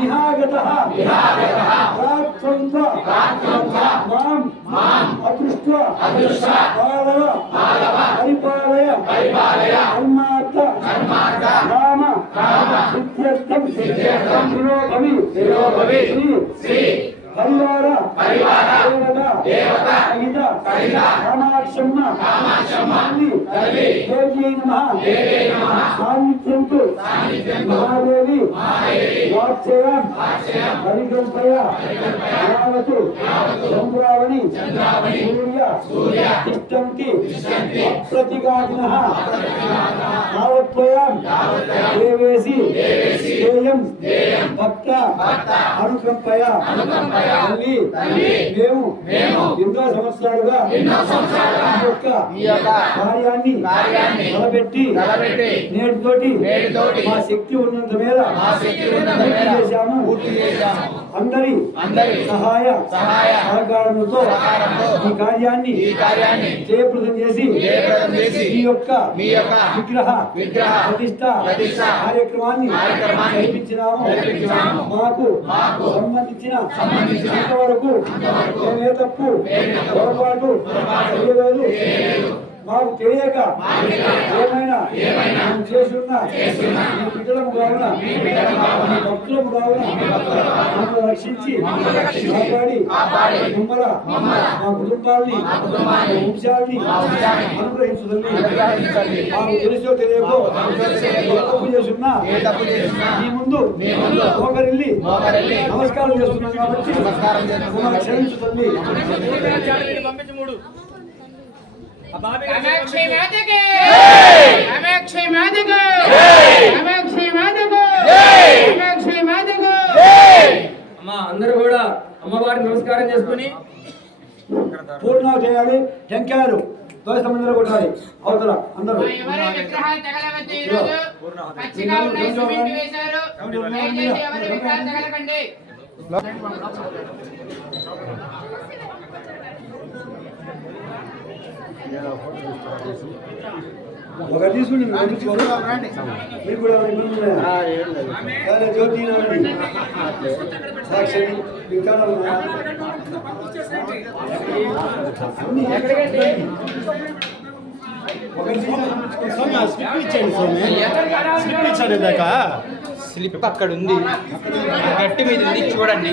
విహాగతః రాత్రంత మాం అదృష్ట పాలవ పరిపాలయ ధర్మార్థ రామ సిద్ధ్యర్థం శిరోభవి శ్రీ పరివార దేవత సహిత రామాక్షమ్మ దేవ్యై నమః సాన్నిధ్యంతు మహాదేవి వాత్సయం పరికల్పయ యావతు చంద్రావణి సూర్య తిష్టంతి అప్రతిఘాతినః యావత్వయాం దేవేసి దేయం భక్త అనుకంపయ తల్లి మేము ఎన్నో సంవత్సరాలుగా ఈ యొక్క కార్యాన్ని తలపెట్టి నేటితోటి మా శక్తి ఉన్నంత మేర పూర్తి చేశాము. అందరి సహాయ సహకారములతో ఈ కార్యాన్ని జయప్రదం చేసి ఈ యొక్క విగ్రహ ప్రతిష్ట కార్యక్రమాన్ని జరిపించినాము. మాకు సంబంధించిన వరకు మేమే తప్పు పొరపాటు చేయలేదు. మాకు తెలియక ఏమైనా చేస్తున్నా బిడ్డలము కావున భక్తులము కావున మమ్మల్ని రక్షించి కాపాడి మమ్మల మా కుటుంబాన్ని వంశాన్ని అనుగ్రహించుతుంది. మాకు తెలుసో తెలియకో ఏ తప్పు చేస్తున్నా మీ ముందు ఒకరిల్లి నమస్కారం చేస్తున్నాం కాబట్టి క్షమించుతుంది. అందరూ కూడా అమ్మవారికి నమస్కారం చేసుకుని పూర్ణం చేయాలి. టెంకాయలు దోశ మందిలో కొట్టాలి. అవతల అందరూ ఒక తీసుకుని మీకు కూడా ఇబ్బంది ఉన్నాయా? జ్యోతి సాక్షి ఇంకా స్లిప్ అక్కడ ఉంది, గట్టి మీద ఉంది చూడండి.